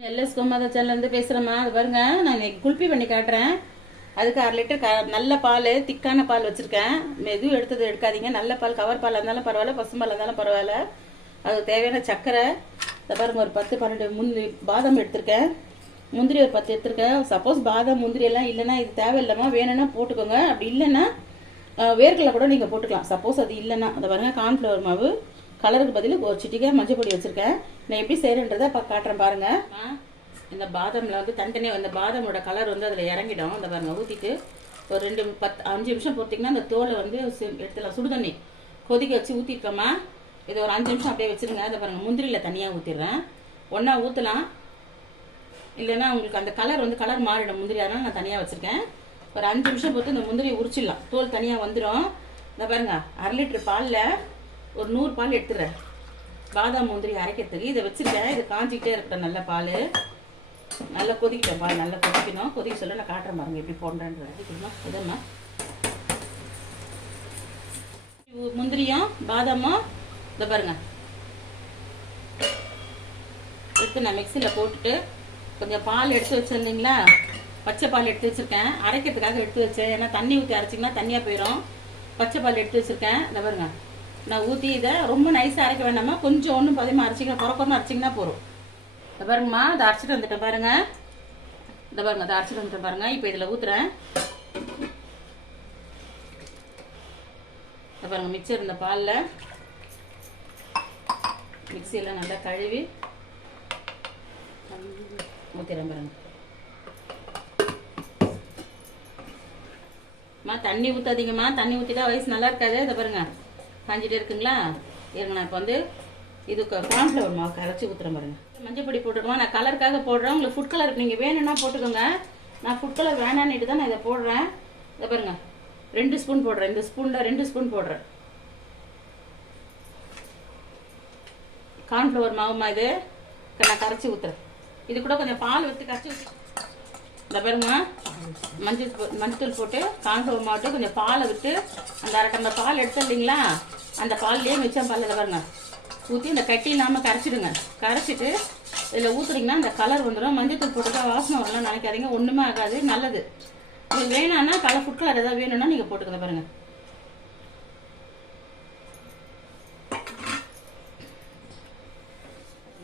LS கோமாதா சேனல்லேருந்து பேசுகிறேம்மா அது பாருங்க நான் இன்னைக்கு குல்பி பண்ணி காட்டுறேன். அதுக்கு அரை லிட்டர் க நல்ல பால் திக்கான பால் வச்சுருக்கேன். எதுவும் எடுத்தது எடுக்காதீங்க. நல்ல பால் கவர் பால் இருந்தாலும் பரவாயில்ல பசும்பால் இருந்தாலும் பரவாயில்ல. அதுக்கு தேவையான சர்க்கரை. இதை பாருங்க ஒரு பத்து பன்னெண்டு முந்திரி பாதாம் எடுத்திருக்கேன். முந்திரி ஒரு பத்து எடுத்திருக்கேன். சப்போஸ் பாதாம் முந்திரி எல்லாம் இல்லைன்னா இது தேவையில்லாமா வேணும்னா போட்டுக்கோங்க. அப்படி இல்லைன்னா அஹ், வேர்க்கடலை கூட நீங்கள் போட்டுக்கலாம். சப்போஸ் அது இல்லைன்னா. அதை பாருங்க கார்ன்ஃப்ளவர் மாவு. கலருக்கு பதில் ஒரு சிட்டிக்கா மஞ்சள் பொடி வச்சுருக்கேன். நான் எப்படி செய்கிறேன்றதை இப்போ காட்டுறேன் பாருங்கள் இந்த பாதாமில் வந்து தனித்தனியாக அந்த பாதாமோட கலர் வந்து அதில் இறங்கிடும். அந்த பாருங்க ஊற்றிட்டு ஒரு ரெண்டு பத்து அஞ்சு நிமிஷம் பொறுத்திங்கன்னா அந்த தோலை வந்து எடுத்துலாம் சுடு சுடுதண்ணி கொதிக்க வச்சு ஊற்றிருக்கோமா இதை ஒரு அஞ்சு நிமிஷம் அப்படியே வச்சுருங்க. அதை பாருங்கள் முந்திரியில் தனியாக ஊற்றிடுறேன் ஒன்றா ஊற்றலாம் இல்லைன்னா உங்களுக்கு அந்த கலர் வந்து கலர் மாறிடும் முந்திரி. அதனால் நான் தனியாக வச்சுருக்கேன். ஒரு அஞ்சு நிமிஷம் பொறுத்து இந்த முந்திரியை உரிச்சிடலாம். தோல் தனியாக வந்துடும் இந்த பாருங்கள் அரை லிட்டர் பாலில் ஒரு நூறு பால் எடுத்துடுறேன். பாதாம் முந்திரி அரைக்கிறதுக்கு. இதை வச்சுருக்கேன் இது காஞ்சிக்கிட்டே இருக்கிறேன் நல்ல பால். நல்லா கொதிக்கிட்டேன் பால். நல்லா கொதிக்கணும். கொதிக்க சொல்ல நான் காட்டுறேன் பாருங்க எப்படி போடுறேன்றது இதுமா இதம்மா. முந்திரியும் பாதாமும். இதை பாருங்க. எடுத்து நான் மிக்சியில் போட்டுட்டு கொஞ்சம் பால் எடுத்து வச்சுருந்தீங்களா? பச்சை பால் எடுத்து வச்சுருக்கேன். அரைக்கிறதுக்காக எடுத்து வச்சேன். ஏன்னா தண்ணி ஊற்றி அரைச்சிங்கன்னா தண்ணியாக போயிடும் பச்சை பால் எடுத்து வச்சுருக்கேன். இதை பாருங்க. நான் ஊற்றி இதை ரொம்ப நைஸாக அரைக்க வேண்டாமா? கொஞ்சம் ஒன்றும் பதிமா அரைச்சிக்கலாம் குறை குறைன்னு அரைச்சிங்கன்னா போதும். இதை பாருங்கம்மா இதை அரைச்சிட்டு வந்துட்டேன் பாருங்கள் இதை பாருங்கள் இதை அரைச்சிட்டு வந்துட்டேன் பாருங்கள் இப்போ இதில் ஊற்றுறேன் இதை பாருங்கள் மிச்சர் இந்த பாலில் மிக்சியில் நல்லா கழுவி ஊற்றிடுறேன் பாருங்கள் அம்மா தண்ணி ஊற்றாதீங்கம்மா தண்ணி ஊற்றிட்டா வயசு நல்லா இருக்காது. இதை பாருங்கள் காஞ்சிட்டே இருக்குங்களா? இருங்க நான் இப்போ வந்து இது கார்ன்ஃப்ளவர் மாவு கரைச்சி ஊற்றுறேன் பாருங்க. மஞ்சள் பொடி போட்டுருவோம் நான் கலருக்காக போடுறேன். உங்களுக்கு ஃபுட் கலருக்கு நீங்கள் வேணும்னா போட்டுக்கோங்க. நான் ஃபுட் கலர் வேணான்னுட்டு தான் நான் இதை போடுறேன். இதை பாருங்க. ரெண்டு ஸ்பூன் போடுறேன். இந்த ஸ்பூனில் ரெண்டு ஸ்பூன் போடுறேன். கார்ன்ஃப்ளவர் மாவுமா இது? நான் கரைச்சி ஊற்றுறேன் இது கூட கொஞ்சம் பால் ஊற்றி கரைச்சி ஊற்றி இந்த பாருங்க. மஞ்சள் மஞ்சள் போட்டு கான்ஃப்ளவர் மாட்டு கொஞ்சம் பாலை விட்டு அந்த அரை டம்ளர் பால் எடுத்து இல்லைங்களா? அந்த பால்லேயே மிச்சம் பாலில் பாருங்க. ஊற்றி இந்த கட்டி இல்லாமல் கரைச்சிடுங்க. கரைச்சிட்டு இதில் ஊற்றுறீங்கன்னா அந்த கலர் வந்துடும் மஞ்சள் தூள் வாசனை வரலாம் நினைக்காதீங்க. ஒன்றுமே ஆகாது. நல்லது. உங்களுக்கு வேணான்னா கலர் ஃபுட் கலர் ஏதாவது வேணும்னா நீங்கள் போட்டுக்கல பாருங்கள்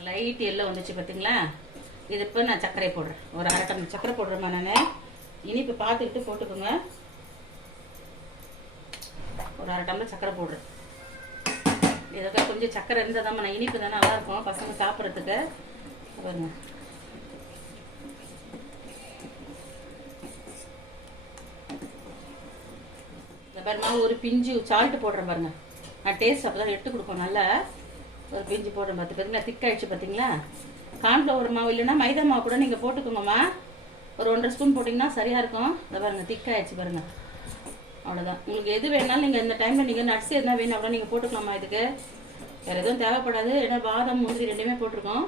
லைட் எல்லாம் வந்துச்சு பார்த்தீங்களா இது இப்போ நான் சர்க்கரை போடுறேன். ஒரு அரை டம்ளர் சர்க்கரை போடுறேம்மா நான். இனிப்பு பார்த்துக்கிட்டு போட்டுக்கோங்க. ஒரு அரை டம்ளர் சக்கரை போடுறேன் இதுக்கு கொஞ்சம் சக்கரை இருந்தால் தான் நான் இனிப்பு தானே நல்லாயிருக்கும் பசங்க சாப்பிட்றதுக்கு. பாருங்க. பாருமா ஒரு பிஞ்சு சால்ட்டு போடுறேன் பாருங்க. நான் டேஸ்ட் அப்போ தான் எடுத்து கொடுப்போம் நல்லா. ஒரு பிஞ்சு போடுறேன் பார்த்து பார்த்தீங்களா திக்காயிடுச்சு பார்த்தீங்களா கார்ன்ஃப்ளவர் மாவு இல்லைன்னா மைதா மாவு கூட நீங்கள் போட்டுக்கோங்கம்மா. ஒரு ஒன்றரை ஸ்பூன் போட்டிங்கன்னா சரியாக இருக்கும். இதை பாருங்கள் திக்காயிடுச்சு பாருங்கள் அவ்வளோதான் உங்களுக்கு எது வேணாலும் நீங்கள் இந்த டைமில் நீங்கள் நட்ஸ் எதுனா வேணும் அவ்வளோ நீங்கள் போட்டுக்கலாமா இதுக்கு? வேறு எதுவும் தேவைப்படாது. ஏன்னா பாதாம் முந்திரி ரெண்டுமே போட்டிருக்கோம்.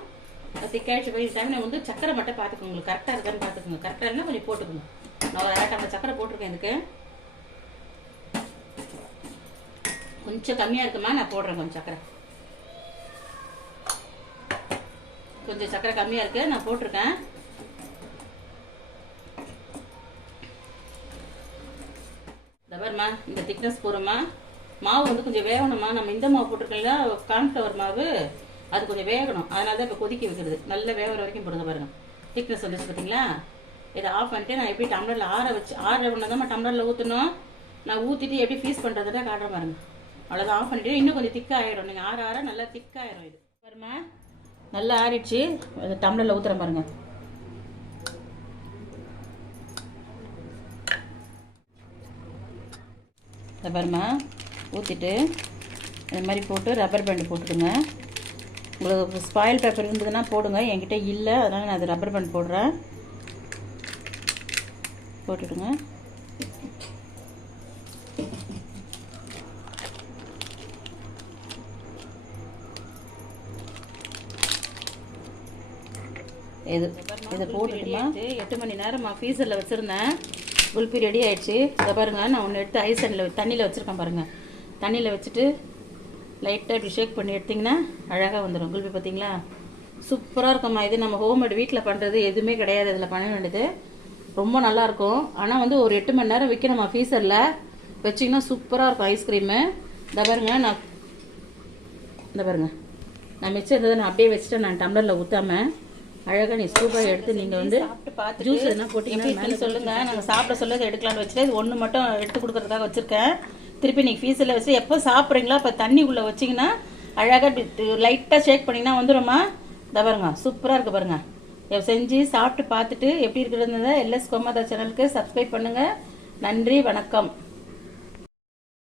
திக்காயிடுச்சு. போய் இந்த டைமில் வந்து சக்கரை மட்டும் பார்த்துக்கோங்க. உங்களுக்கு கரெக்டாக இருக்கான்னு பார்த்துக்கோங்க. கரெக்டாக இருந்தால் கொஞ்சம் போட்டுக்கோங்க. நான் ஒரு அரை டம்ளர் சக்கரை போட்டிருக்கேன் இதுக்கு. கொஞ்சம் கம்மியாக இருக்குமா நான் போடுறேன் கொஞ்சம் சக்கரை. கொஞ்சம் சக்கரை கம்மியாக இருக்குது நான் போட்டிருக்கேன். இந்த திக்னஸ் போகிறோமா மாவு வந்து கொஞ்சம் வேகணுமா? நம்ம இந்த மாவு போட்டிருக்கோம்ல கார்ன்ஃப்ளவர் மாவு அது கொஞ்சம் வேகணும். அதனால தான் இப்போ கொதிக்க வைக்கிறது. நல்ல வேகிற வரைக்கும் போடுங்க பாருங்க. திக்னஸ் வந்துச்சு பார்த்தீங்களா இதை ஆஃப் பண்ணிட்டு நான் எப்படி டம்ளரில் ஆற வச்சு ஆற ஒன்று தான் டம்ளரில் ஊற்றணும் நான் ஊற்றிட்டு எப்படி ஃபீஸ் பண்ணுறதுটা காட்டுறேன் பாருங்க. அவ்வளோதான் ஆஃப் பண்ணிட்டு இன்னும் கொஞ்சம் திக்காக ஆகிடும் நீங்கள் ஆற ஆற நல்லா திக்காயிரும் இது. பாருமா நல்லா ஆறிடுச்சு. அது டம்ளரில் ஊற்றுறேன் பாருங்கள் இதை ஊற்றிட்டு இந்த மாதிரி போட்டு ரப்பர் பேண்டு போட்டுடுங்க. உங்களுக்கு ஸ்பாயில் பேப்பர் இருந்ததுன்னா போடுங்க. என்கிட்ட இல்லை அதனால் நான் அது ரப்பர் பேண்ட் போடுறேன். போட்டுடுங்க. இது இதை போட்டுட்டுமா? எட்டு மணி நேரம் ஃப்ரீசரில் வச்சுருந்தேன். குல்பி ரெடி ஆயிடுச்சு. இதை பாருங்கள் நான் ஒன்று எடுத்து ஐஸ் தண்ணியில் தண்ணியில் வச்சுருக்கேன் பாருங்கள் தண்ணியில் வச்சுட்டு லைட்டாக இப்படி ஷேக் பண்ணி எடுத்திங்கன்னா அழகாக வந்துடும் குல்பி பார்த்தீங்களா சூப்பராக இருக்கும்மா. இது நம்ம ஹோம்மேட் வீட்டில் பண்ணுறது எதுவுமே கிடையாது. இதில் பண்ண வேண்டியது. ரொம்ப நல்லா இருக்கும். ஆனால் வந்து ஒரு எட்டு மணி நேரம் விற்கணுமா ஃபீசரில் வச்சிங்கன்னா சூப்பராக இருக்கும் ஐஸ்கிரீமு இந்த பாருங்க நான் இந்த பாருங்க. நான் மிச்சம் இருந்ததை நான் அப்படியே வச்சுட்டேன். நான் டம்ளரில் ஊற்றாம அழகாக நீ சூப்பராக எடுத்து நீங்கள் வந்து ஜூஸ் எதுனா போட்டிங்கன்னா மேலே சொல்லுங்க. நாங்கள் சாப்பிட சொல்ல இதை எடுக்கலாம்னு வச்சுட்டு இது ஒன்று மட்டும் எடுத்து கொடுக்கறதுக்காக வச்சுருக்கேன். திருப்பி நீங்கள் ஃபீஸில் வச்சு எப்போ சாப்பிட்றீங்களோ அப்போ தண்ணி உள்ளே வச்சிங்கன்னா அழகாக லைட்டாக ஷேக் பண்ணிங்கன்னா வந்துடும்மா இந்த பாருங்க சூப்பராக இருக்குது பாருங்க. இதை செஞ்சு சாப்பிட்டு பார்த்துட்டு எப்படி இருக்கிறது எல்எஸ் கோமாதா சேனலுக்கு சப்ஸ்கிரைப் பண்ணுங்கள் நன்றி வணக்கம்.